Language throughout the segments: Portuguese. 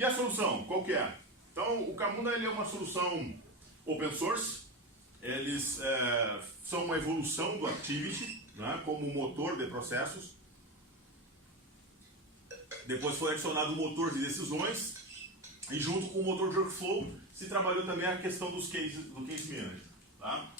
E a solução, qual que é? Então, o Camunda ele é uma solução open source, eles são uma evolução do Activity, né, como motor de processos. Depois foi adicionado o motor de decisões e junto com o motor de workflow se trabalhou também a questão dos cases, do case manager. Tá?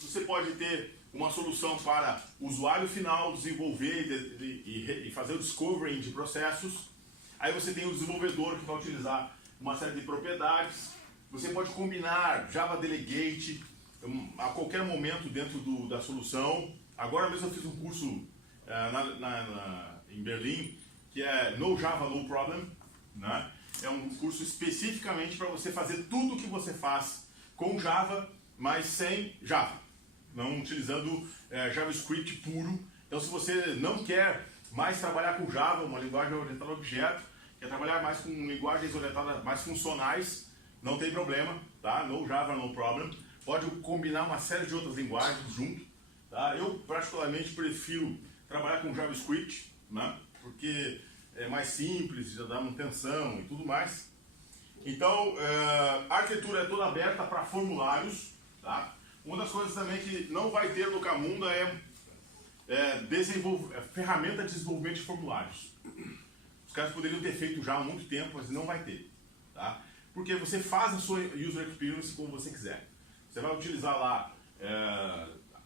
Você pode ter uma solução para o usuário final desenvolver e fazer o discovery de processos. Aí você tem o desenvolvedor que vai utilizar uma série de propriedades. Você pode combinar Java Delegate a qualquer momento dentro da solução. Agora mesmo eu fiz um curso em Berlim, que é No Java, No Problem. Né? É um curso especificamente para você fazer tudo o que você faz com Java, mas sem Java. Não utilizando JavaScript puro. Então se você não quer mais trabalhar com Java, uma linguagem orientada a objeto, quer trabalhar mais com linguagens orientadas mais funcionais, não tem problema, tá? No Java, no problem. Pode combinar uma série de outras linguagens junto. Tá? Eu particularmente prefiro trabalhar com JavaScript, né? Porque é mais simples, já dá manutenção e tudo mais. Então, a arquitetura é toda aberta para formulários. Tá? Uma das coisas também que não vai ter no Camunda é ferramenta de desenvolvimento de formulários. Os caras poderiam ter feito já há muito tempo, mas não vai ter. Tá? Porque você faz a sua user experience como você quiser. Você vai utilizar lá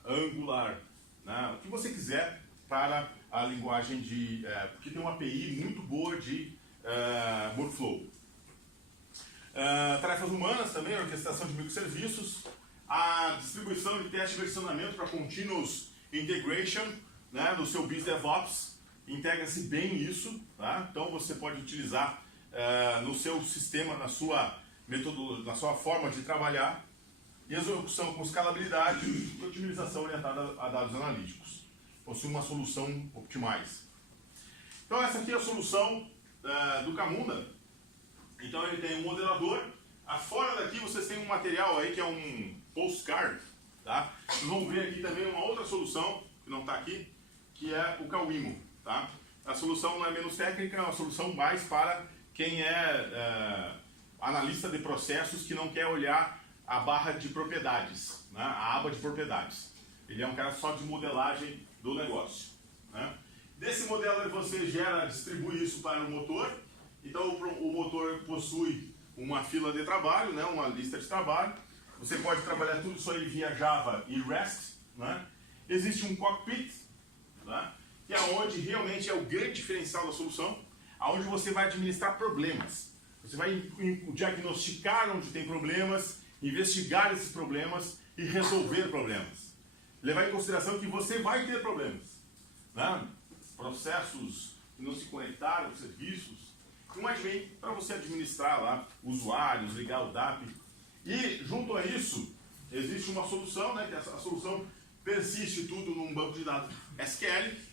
Angular, né, o que você quiser para a linguagem de... porque tem uma API muito boa de workflow. Tarefas humanas também, orquestração de microserviços, a distribuição de teste e versionamento para continuous integration, né, no seu BizDevOps, integra-se bem isso, tá? Então você pode utilizar no seu sistema, na sua forma de trabalhar, e execução com escalabilidade e otimização orientada a dados analíticos. Possui uma solução Optimize. Então essa aqui é a solução do Camunda. Então ele tem um modelador. Fora daqui vocês têm um material aí que é um postcard. Tá? Vocês vão ver aqui também uma outra solução, que não está aqui, que é o Cauimo. Tá? A solução não é menos técnica, é uma solução mais para quem é analista de processos que não quer olhar a barra de propriedades, né? A aba de propriedades. Ele é um cara só de modelagem do negócio. Né? Desse modelo você distribui isso para o motor. Então o motor possui uma fila de trabalho, né? Uma lista de trabalho. Você pode trabalhar tudo isso aí via Java e REST. Né? Existe um cockpit, né? Que é onde realmente é o grande diferencial da solução, aonde você vai administrar problemas. Você vai diagnosticar onde tem problemas, investigar esses problemas e resolver problemas. Levar em consideração que você vai ter problemas. Né? Processos que não se conectaram, serviços. Um admin para você administrar lá usuários, ligar o DAP. E junto a isso, existe uma solução, né? Que a solução persiste tudo num banco de dados SQL.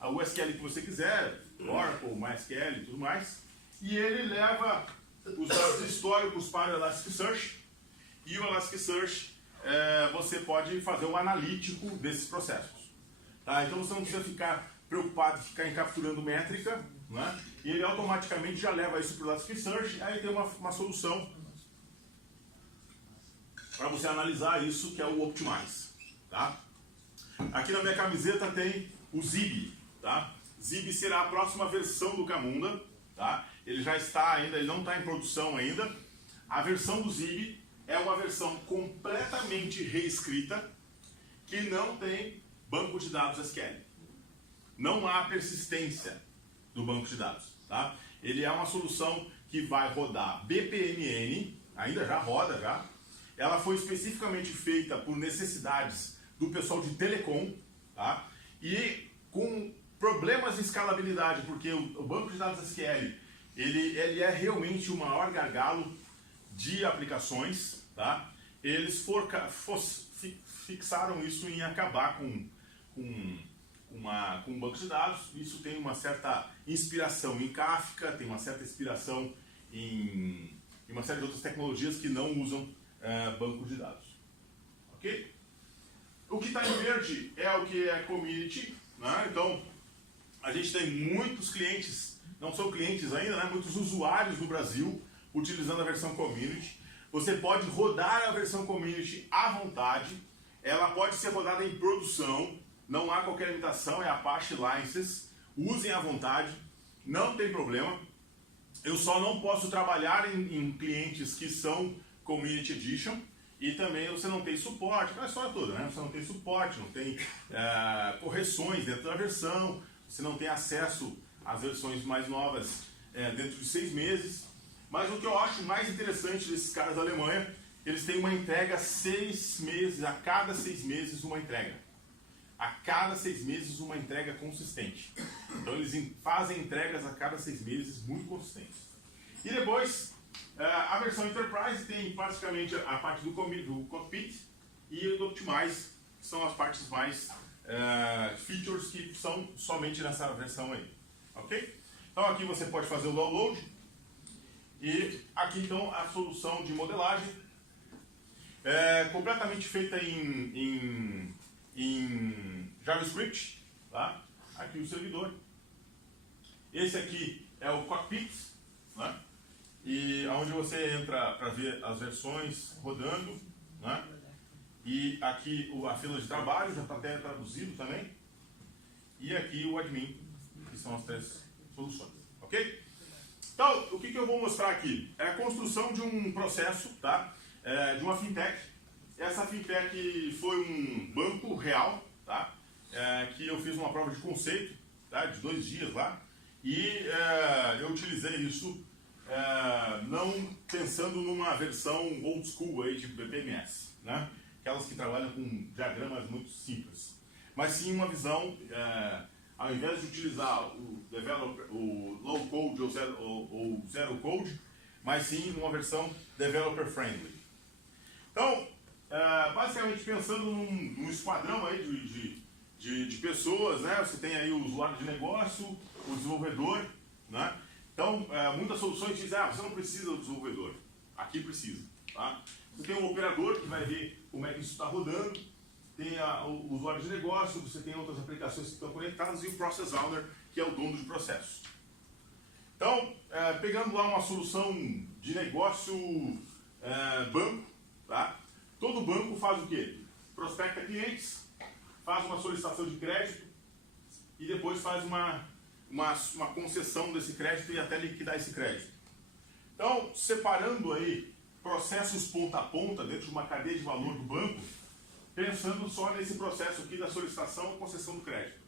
O SQL que você quiser, Oracle, MySQL e tudo mais. E ele leva os dados históricos para o Elasticsearch. E o Elasticsearch, você pode fazer um analítico desses processos. Tá? Então você não precisa ficar preocupado em ficar capturando métrica, né? E ele automaticamente já leva isso para o Elasticsearch. Aí tem uma solução para você analisar isso, que é o Optimize. Tá? Aqui na minha camiseta tem o Zib. Tá? Zib será a próxima versão do Camunda. Tá? Ele já está ainda, ele não está em produção ainda. A versão do Zib é uma versão completamente reescrita que não tem banco de dados SQL. Não há persistência do banco de dados. Tá? Ele é uma solução que vai rodar BPMN, ainda já roda já. Ela foi especificamente feita por necessidades do pessoal de telecom, tá? E com problemas de escalabilidade, porque o banco de dados SQL ele é realmente o maior gargalo de aplicações, tá? Eles fixaram isso em acabar com um banco de dados. Isso tem uma certa inspiração em Kafka, tem uma certa inspiração em uma série de outras tecnologias que não usam banco de dados. Ok? O que está em verde é o que é community, né? Então, a gente tem muitos clientes não são clientes ainda, né? Muitos usuários no Brasil utilizando a versão Community. Você pode rodar a versão Community à vontade, ela pode ser rodada em produção, não há qualquer limitação, é Apache License, usem à vontade, não tem problema. Eu só não posso trabalhar em clientes que são Community Edition, e também você não tem suporte, aquela história toda, né? Você não tem suporte, não tem correções dentro da versão, você não tem acesso às versões mais novas dentro de 6 meses. Mas o que eu acho mais interessante desses caras da Alemanha, eles têm uma entrega 6 meses, a cada 6 meses uma entrega. A cada 6 meses uma entrega consistente. Então eles fazem entregas a cada 6 meses muito consistentes. E depois, a versão Enterprise tem praticamente a parte do Cockpit e do Optimize, que são as partes mais features que são somente nessa versão aí. Ok? Então aqui você pode fazer o download. E aqui então a solução de modelagem completamente feita em JavaScript, tá? Aqui o servidor. Esse aqui é o Cockpit, né? E onde você entra para ver as versões rodando, né? E aqui a fila de trabalho já está até traduzido também. E aqui o admin, que são as 3 soluções, ok? Então, o que eu vou mostrar aqui? É a construção de um processo, tá? De uma fintech. Essa fintech foi um banco real, tá? Que eu fiz uma prova de conceito, tá? De 2 dias lá. E eu utilizei isso não pensando numa versão old school aí de BPMS, né? Aquelas que trabalham com diagramas muito simples. Mas sim uma visão... ao invés de utilizar o low code ou zero code, mas sim numa versão developer friendly. Então, basicamente pensando num esquadrão aí de pessoas, né? Você tem aí o usuário de negócio, o desenvolvedor, né? Então, muitas soluções dizem, você não precisa do desenvolvedor. Aqui precisa, tá? Você tem um operador que vai ver como é que isso está rodando, tem o usuário de negócio, você tem outras aplicações que estão conectadas e o Process Owner, que é o dono de processo. Então, pegando lá uma solução de negócio banco, tá? Todo banco faz o quê? Prospecta clientes, faz uma solicitação de crédito e depois faz uma concessão desse crédito e até liquidar esse crédito. Então, separando aí processos ponta a ponta dentro de uma cadeia de valor do banco, pensando só nesse processo aqui da solicitação e concessão do crédito.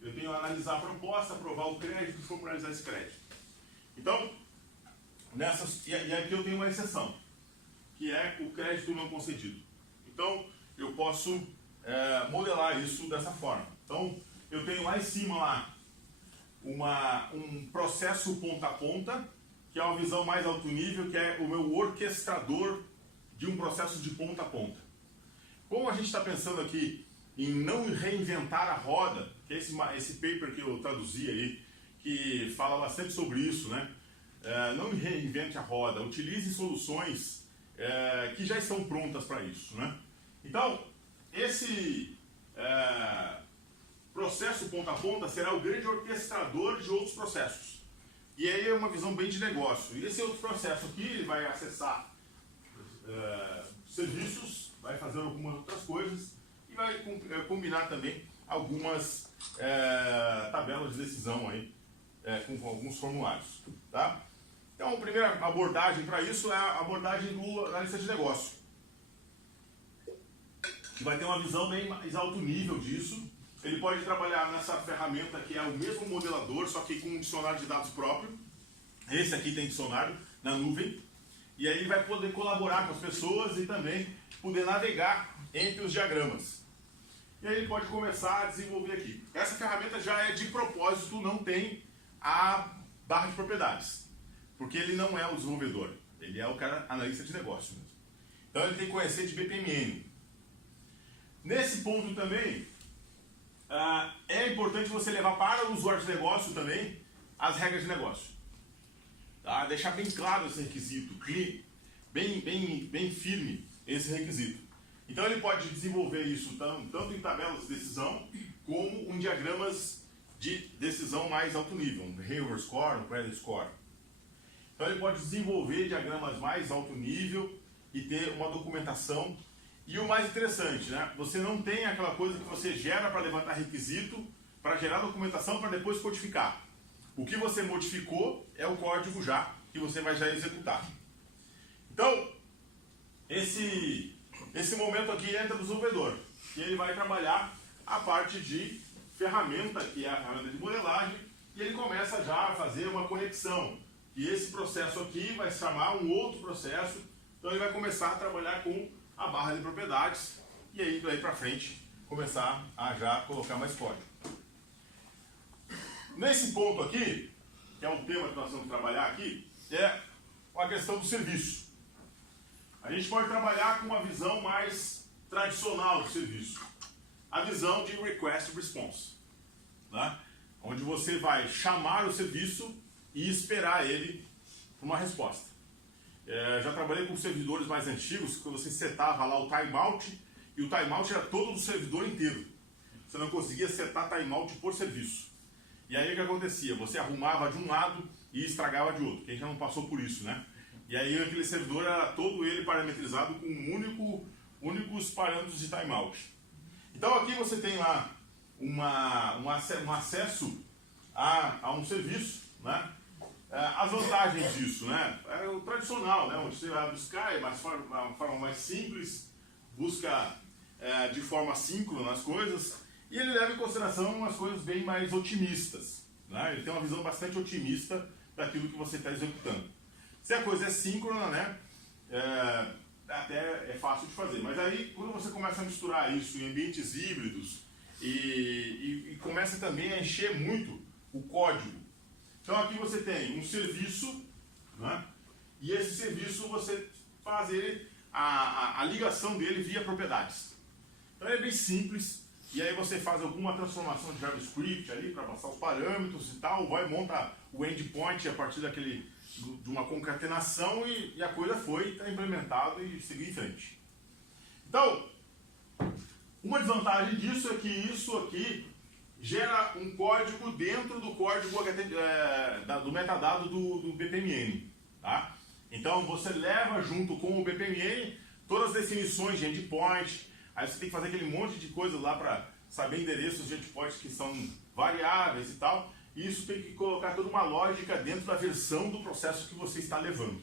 Eu tenho que analisar a proposta, aprovar o crédito e formalizar esse crédito. Então, e aqui eu tenho uma exceção, que é o crédito não concedido. Então, eu posso modelar isso dessa forma. Então, eu tenho lá em cima lá um processo ponta a ponta, que é uma visão mais alto nível, que é o meu orquestrador de um processo de ponta a ponta. Como a gente está pensando aqui em não reinventar a roda, que é esse paper que eu traduzi aí, que fala bastante sobre isso, né? Não reinvente a roda, utilize soluções que já estão prontas para isso, né? Então, esse processo ponta a ponta será o grande orquestrador de outros processos. E aí é uma visão bem de negócio. E esse outro processo aqui, ele vai acessar serviços, vai fazer algumas outras coisas e vai combinar também algumas tabelas de decisão aí, com alguns formulários, tá? Então, a primeira abordagem para isso é a abordagem do analista de negócio, que vai ter uma visão bem mais alto nível disso. Ele pode trabalhar nessa ferramenta que é o mesmo modelador, só que com um dicionário de dados próprio. Esse aqui tem dicionário na nuvem. E aí ele vai poder colaborar com as pessoas e também poder navegar entre os diagramas. E aí ele pode começar a desenvolver aqui. Essa ferramenta já é de propósito, não tem a barra de propriedades. Porque ele não é o desenvolvedor, ele é o cara analista de negócio mesmo. Então ele tem que conhecer de BPMN. Nesse ponto também, é importante você levar para o usuário de negócio também as regras de negócio. Tá? Deixar bem claro esse requisito, bem firme esse requisito. Então ele pode desenvolver isso tanto em tabelas de decisão como em diagramas de decisão mais alto nível, um behavior score, um credit score. Então ele pode desenvolver diagramas mais alto nível e ter uma documentação. E o mais interessante, né? Você não tem aquela coisa que você gera para levantar requisito, para gerar documentação, para depois codificar. O que você modificou é o código já, que você vai já executar. Então, esse momento aqui entra do desenvolvedor, que ele vai trabalhar a parte de ferramenta, que é a ferramenta de modelagem, e ele começa já a fazer uma conexão. E esse processo aqui vai se chamar um outro processo, então ele vai começar a trabalhar com a barra de propriedades, e aí daí para frente começar a já colocar mais código. Nesse ponto aqui, que é o tema que nós vamos trabalhar aqui, é a questão do serviço. A gente pode trabalhar com uma visão mais tradicional do serviço. A visão de Request Response, né? Onde você vai chamar o serviço e esperar ele por uma resposta. Já trabalhei com servidores mais antigos, que você setava lá o timeout, e o timeout era todo do servidor inteiro. Você não conseguia setar timeout por serviço. E aí o que acontecia? Você arrumava de um lado e estragava de outro. Quem já não passou por isso, né? E aí aquele servidor era todo ele parametrizado com únicos parâmetros de timeout. Então aqui você tem lá um acesso a um serviço, né? As vantagens disso, né? É o tradicional, né? Onde você vai buscar, é uma forma mais simples, busca de forma síncrona as coisas, e ele leva em consideração umas coisas bem mais otimistas, né? Ele tem uma visão bastante otimista daquilo que você está executando. Se a coisa é síncrona, né? Até é fácil de fazer, mas aí quando você começa a misturar isso em ambientes híbridos e começa também a encher muito o código. Então aqui você tem um serviço, né? E esse serviço você faz ele, a ligação dele via propriedades. Então ele é bem simples, e aí você faz alguma transformação de JavaScript ali para passar os parâmetros e tal, vai monta o endpoint a partir de uma concatenação e a coisa foi, está implementado e seguir em frente. Então, uma desvantagem disso é que isso aqui gera um código dentro do código do metadado do BPMN. Tá? Então você leva junto com o BPMN todas as definições de endpoint, aí você tem que fazer aquele monte de coisa lá para saber endereços de endpoints que são variáveis e tal, e isso tem que colocar toda uma lógica dentro da versão do processo que você está levando.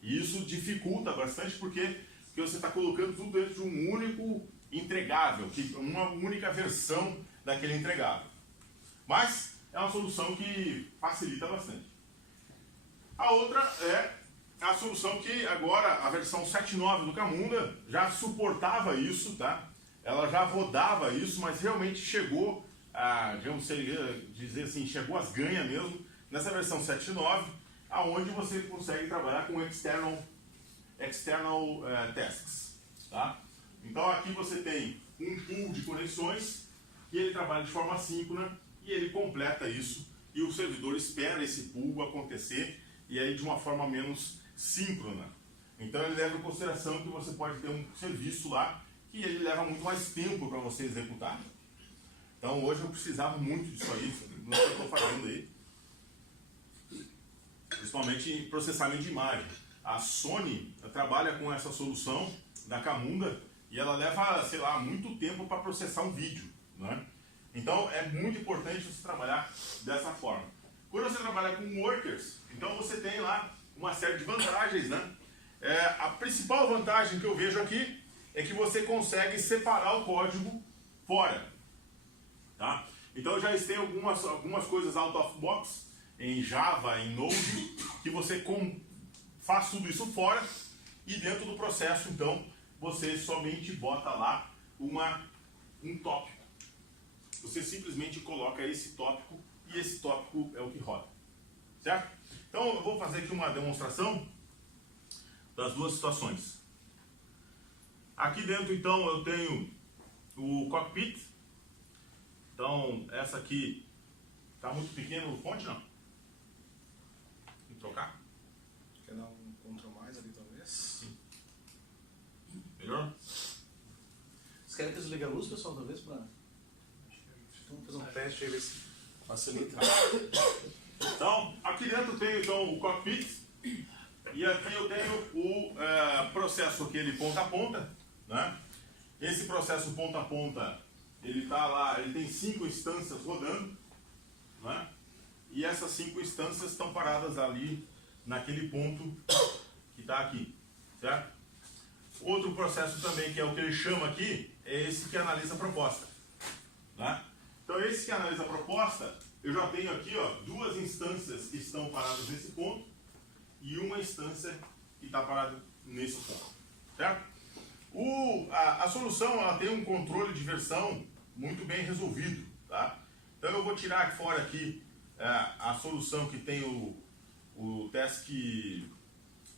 E isso dificulta bastante porque você está colocando tudo dentro de um único entregável, uma única versão daquele entregável. Mas é uma solução que facilita bastante. A outra é a solução que agora a versão 7.9 do Camunda já suportava isso, tá? Ela já rodava isso, mas realmente chegou a, dizer assim, chegou às ganhas mesmo nessa versão 7.9, aonde você consegue trabalhar com external tasks, tá? Então aqui você tem um pool de conexões que ele trabalha de forma síncrona e ele completa isso e o servidor espera esse pool acontecer e aí de uma forma menos síncrona. Então ele leva em consideração que você pode ter um serviço lá que ele leva muito mais tempo para você executar. Então hoje eu precisava muito disso aí, no que eu estou fazendo aí, principalmente em processamento de imagem. A Sony trabalha com essa solução da Camunda e ela leva, sei lá, muito tempo para processar um vídeo, né? Então é muito importante você trabalhar dessa forma. Quando você trabalha com workers, então você tem lá uma série de vantagens, né? A principal vantagem que eu vejo aqui é que você consegue separar o código fora, tá? Então já tem algumas coisas out of box em Java, em Node, que você faz tudo isso fora e dentro do processo, então, você somente bota lá um tópico. Você simplesmente coloca esse tópico e esse tópico é o que roda. Certo? Então eu vou fazer aqui uma demonstração das duas situações. Aqui dentro então eu tenho o cockpit. Então essa aqui está muito pequeno o fonte, não? Tem que trocar? Quer dar um Ctrl mais ali talvez? Sim. Melhor? Vocês querem que eu desligue a luz, pessoal, talvez? Vamos fazer um teste aí, ver se Facilita. Então, aqui dentro eu tenho então, o cockpit, e aqui eu tenho o processo aquele ponta a ponta, né? Esse processo ponta a ponta, ele está lá, ele tem 5 instâncias rodando, né? E essas 5 instâncias estão paradas ali naquele ponto que está aqui, certo? Outro processo também, que é o que ele chama aqui, é esse que analisa a proposta, né? Então esse que analisa a proposta, eu já tenho aqui, ó, 2 instâncias que estão paradas nesse ponto e uma instância que está parada nesse ponto, certo? A solução, ela tem um controle de versão muito bem resolvido, tá? Então eu vou tirar fora aqui a solução que tem o task,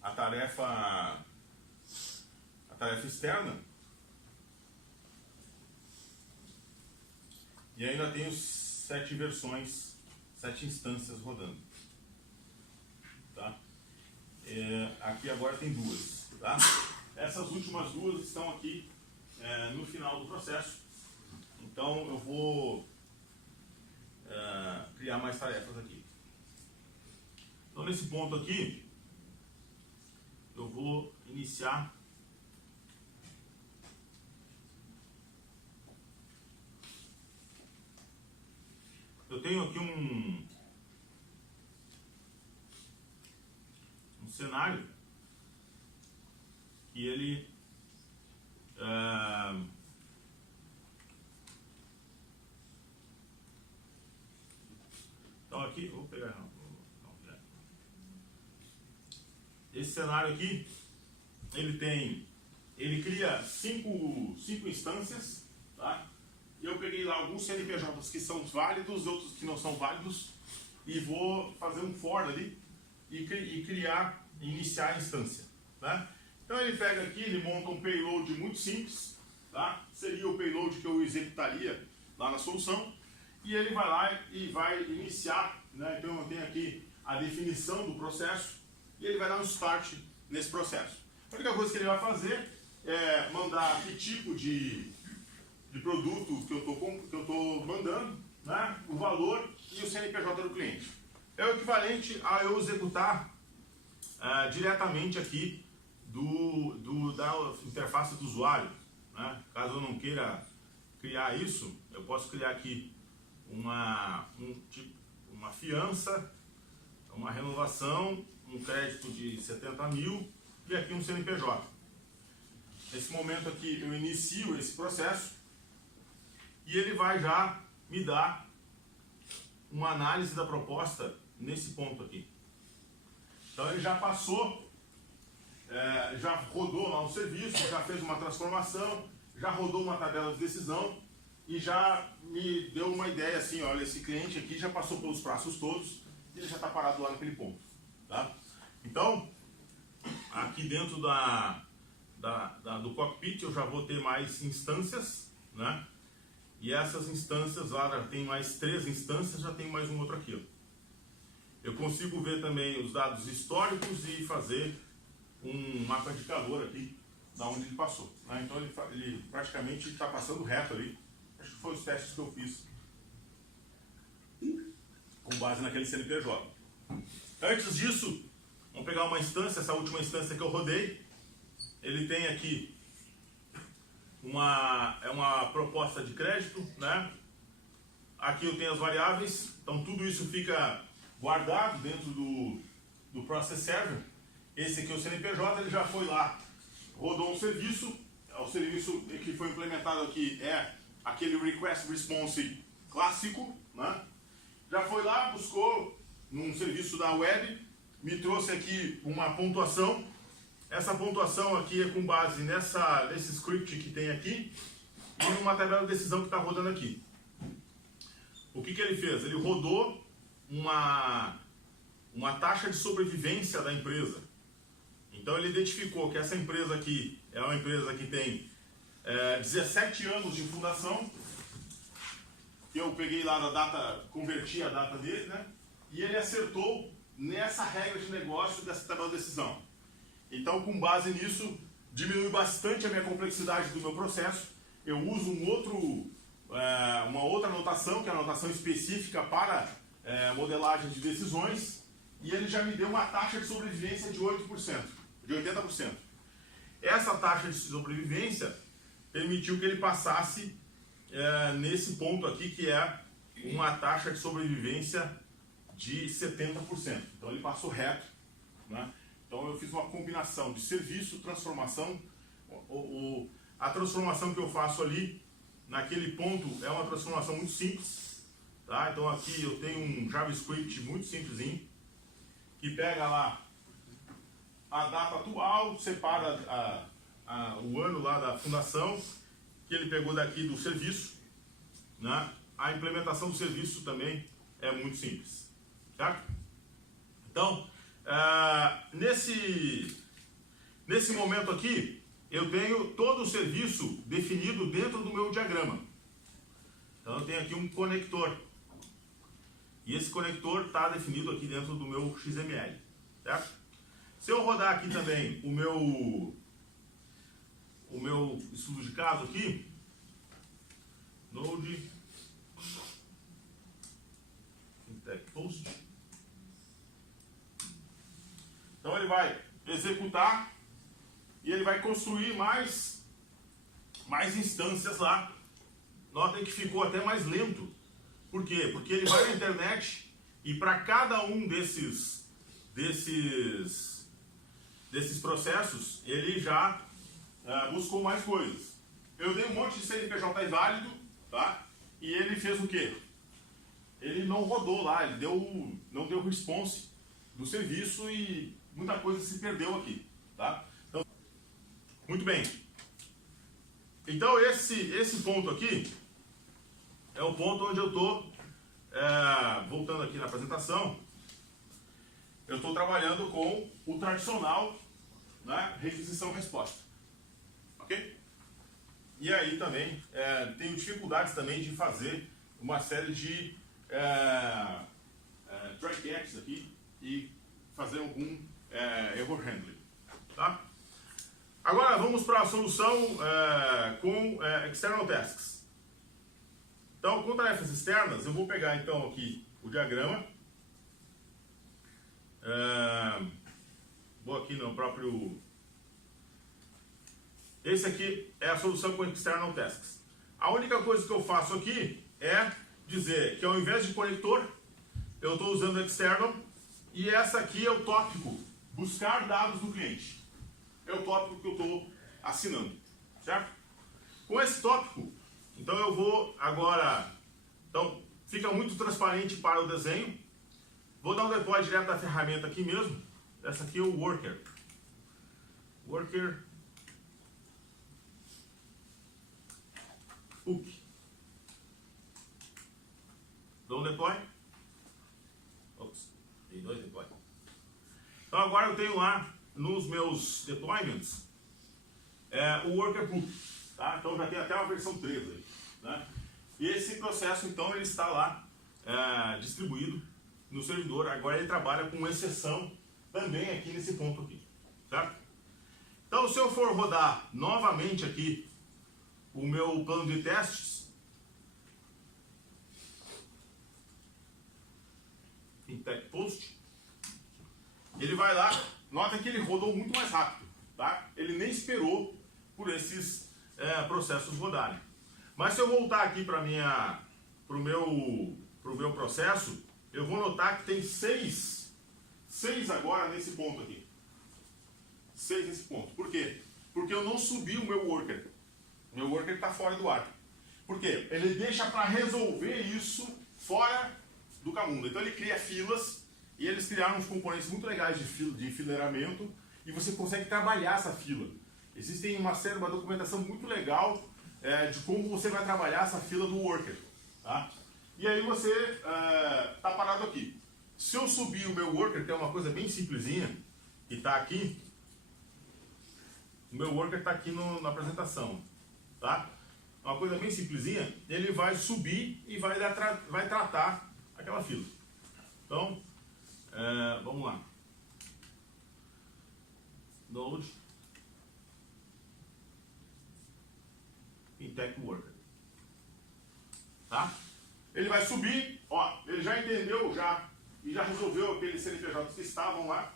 a tarefa externa, e ainda tenho 7 versões, 7 instâncias rodando, tá? Aqui agora tem 2, tá? Essas últimas 2 estão aqui no final do processo, então eu vou criar mais tarefas aqui. Então nesse ponto aqui, eu vou iniciar eu tenho aqui um cenário que ele então aqui, vou pegar esse cenário aqui, ele cria 5 instâncias, tá? E eu peguei lá alguns CNPJs que são válidos, outros que não são válidos, e vou fazer um for ali e iniciar a instância, né? Então ele pega aqui, ele monta um payload muito simples, tá? Seria o payload que eu executaria lá na solução, e ele vai lá e vai iniciar, né? Então eu tenho aqui a definição do processo, e ele vai dar um start nesse processo. A única coisa que ele vai fazer é mandar que tipo de produto que eu estou mandando, né? O valor e o CNPJ do cliente. É o equivalente a eu executar diretamente aqui da interface do usuário, né? Caso eu não queira criar isso, eu posso criar aqui uma fiança, uma renovação, um crédito de 70 mil e aqui um CNPJ. Nesse momento aqui eu inicio esse processo e ele vai já me dar uma análise da proposta nesse ponto aqui. Então ele já passou, já rodou lá um serviço, já fez uma transformação, já rodou uma tabela de decisão e já me deu uma ideia assim, olha, esse cliente aqui já passou pelos passos todos e ele já está parado lá naquele ponto, tá? Então, aqui dentro do cockpit eu já vou ter mais instâncias, né? E essas instâncias lá, já tem mais 3 instâncias, já tem mais um outro aqui, ó. Eu consigo ver também os dados históricos e fazer um mapa de calor aqui, da onde ele passou, né? Então ele praticamente está passando reto ali. Acho que foi os testes que eu fiz com base naquele CNPJ. Antes disso, vamos pegar uma instância, essa última instância que eu rodei. Ele tem aqui uma proposta de crédito, né? Aqui eu tenho as variáveis, então tudo isso fica guardado dentro do Process Server. Esse aqui é o CNPJ, ele já foi lá, rodou um serviço, o serviço que foi implementado aqui é aquele Request Response clássico, né? Já foi lá, buscou num serviço da web, me trouxe aqui uma pontuação. Essa pontuação aqui é com base nesse script que tem aqui e numa tabela de decisão que está rodando aqui. O que ele fez? Ele rodou uma taxa de sobrevivência da empresa. Então ele identificou que essa empresa aqui é uma empresa que tem 17 anos de fundação. Eu peguei lá da data, converti a data dele, né? E ele acertou nessa regra de negócio dessa tabela de decisão. Então, com base nisso, diminui bastante a minha complexidade do meu processo. Eu uso um uma outra anotação, que é a anotação específica para modelagem de decisões, e ele já me deu uma taxa de sobrevivência de 8%, de 80%. Essa taxa de sobrevivência permitiu que ele passasse nesse ponto aqui, que é uma taxa de sobrevivência de 70%. Então ele passou reto, né? Então eu fiz uma combinação de serviço, transformação. A transformação que eu faço ali, naquele ponto, é uma transformação muito simples, tá? Então aqui eu tenho um JavaScript muito simplesinho, que pega lá a data atual, separa o ano lá da fundação, que ele pegou daqui do serviço, né? A implementação do serviço também é muito simples, certo? Então, nesse momento aqui, eu tenho todo o serviço definido dentro do meu diagrama. Então eu tenho aqui um conector, e esse conector está definido aqui dentro do meu XML, certo? Se eu rodar aqui também o meu estudo de caso aqui, Node, Fintech Post, então ele vai executar e ele vai construir mais instâncias lá. Notem que ficou até mais lento. Por quê? Porque ele vai na internet e para cada um desses processos ele já buscou mais coisas. Eu dei um monte de CNPJ inválido, tá? E ele fez o quê? Ele não rodou lá, ele não deu response do serviço e muita coisa se perdeu aqui, tá? Então, muito bem. Então esse ponto aqui é o ponto onde eu estou, voltando aqui na apresentação, eu estou trabalhando com o tradicional, né, requisição-resposta. Ok? E aí também tenho dificuldades também de fazer uma série de try catches aqui e fazer algum error handling. Tá? Agora vamos para a solução com external tasks. Então, com tarefas externas, eu vou pegar então aqui o diagrama. Vou aqui no próprio... Esse aqui é a solução com external tasks. A única coisa que eu faço aqui é dizer que ao invés de conector, eu estou usando external, e essa aqui é o tópico, buscar dados do cliente. É o tópico que eu estou assinando, certo? Com esse tópico, então eu vou agora, então fica muito transparente para o desenho. Vou dar um deploy direto da ferramenta aqui mesmo. Essa aqui é o worker. Worker hook. Dou um deploy. Ops, tem 2 deploys. Então agora eu tenho lá nos meus deployments o worker hook, tá? Então já tem até uma versão 3 aí, né? E esse processo então ele está lá distribuído no servidor. Agora ele trabalha com exceção também aqui nesse ponto aqui, certo? Então se eu for rodar novamente aqui o meu plano de testes, Fintech Post, ele vai lá, nota que ele rodou muito mais rápido, tá? Ele nem esperou por esses processos rodarem. Mas se eu voltar aqui para o meu processo, eu vou notar que tem 6 agora nesse ponto aqui. 6 nesse ponto. Por quê? Porque eu não subi o meu worker. Meu worker está fora do ar. Por quê? Ele deixa para resolver isso fora do Camunda. Então ele cria filas, e eles criaram uns componentes muito legais de enfileiramento, e você consegue trabalhar essa fila. Existem uma documentação muito legal de como você vai trabalhar essa fila do worker. Tá? E aí você está parado aqui. Se eu subir o meu worker, que é uma coisa bem simplesinha, que está aqui, o meu worker está aqui na apresentação. Tá? Uma coisa bem simplesinha, ele vai subir e vai tratar aquela fila. Então, vamos lá. Node Fintech Worker. tá? Ele vai subir, ó, ele já entendeu e já resolveu aqueles CNPJs que estavam lá,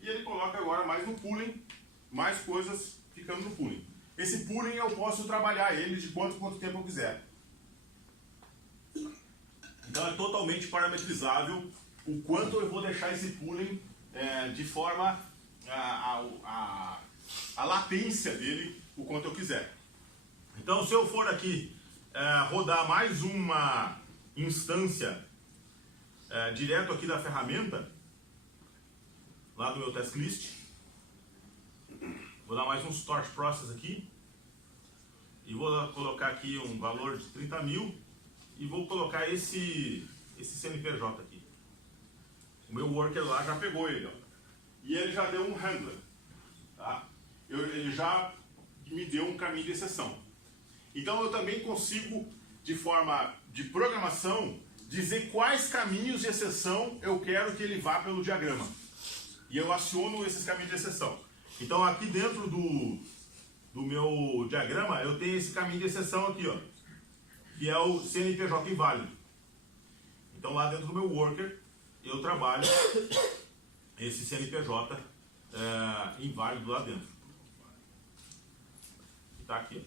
e ele coloca agora mais no pooling, mais coisas ficando no pooling. Esse pooling eu posso trabalhar ele de quanto tempo eu quiser. Então é totalmente parametrizável o quanto eu vou deixar esse pooling de forma a latência dele, o quanto eu quiser. Então se eu for aqui rodar mais uma instância direto aqui da ferramenta, lá do meu task list, vou dar mais um storage process aqui, e vou colocar aqui um valor de 30 mil, e vou colocar esse CNPJ aqui. O meu worker lá já pegou ele, ó, e ele já deu um handler, tá? Ele já me deu um caminho de exceção. Então eu também consigo, de forma de programação, dizer quais caminhos de exceção eu quero que ele vá pelo diagrama. E eu aciono esses caminhos de exceção. Então aqui dentro do meu diagrama eu tenho esse caminho de exceção aqui, ó, que é o CNPJ inválido. Então lá dentro do meu worker eu trabalho esse CNPJ inválido lá dentro. Está aqui,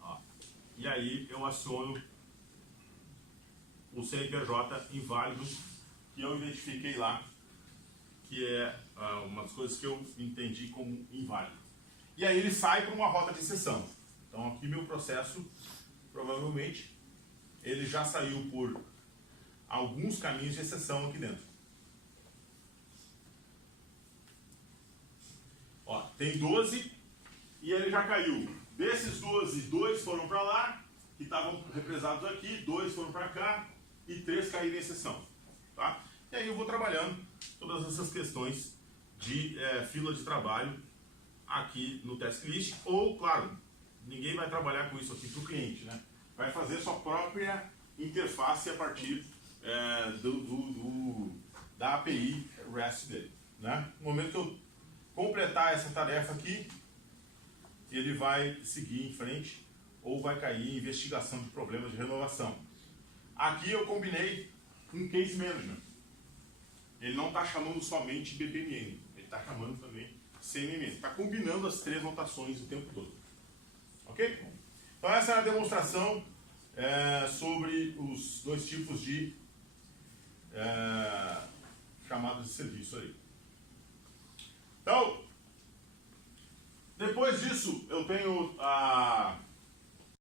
ó. E aí eu aciono o CNPJ inválido que eu identifiquei lá, que é uma das coisas que eu entendi como inválido. E aí ele sai para uma rota de exceção. Então aqui meu processo, provavelmente, ele já saiu por alguns caminhos de exceção aqui dentro. Ó, tem 12 e ele já caiu. Desses 12, 2 foram para lá, que estavam represados aqui, 2 foram para cá e 3 caíram em exceção. Tá? E aí eu vou trabalhando todas essas questões de fila de trabalho aqui no task list, ou, claro, ninguém vai trabalhar com isso aqui para o cliente, né? Vai fazer sua própria interface a partir da API REST dele, né? No momento que eu completar essa tarefa aqui, ele vai seguir em frente ou vai cair em investigação de problemas de renovação. Aqui eu combinei um case management. Ele não está chamando somente BPMN, ele está chamando também CMMN. Está combinando as 3 notações o tempo todo. Ok? Então essa é a demonstração sobre os 2 tipos de chamadas de serviço aí. Então, depois disso eu tenho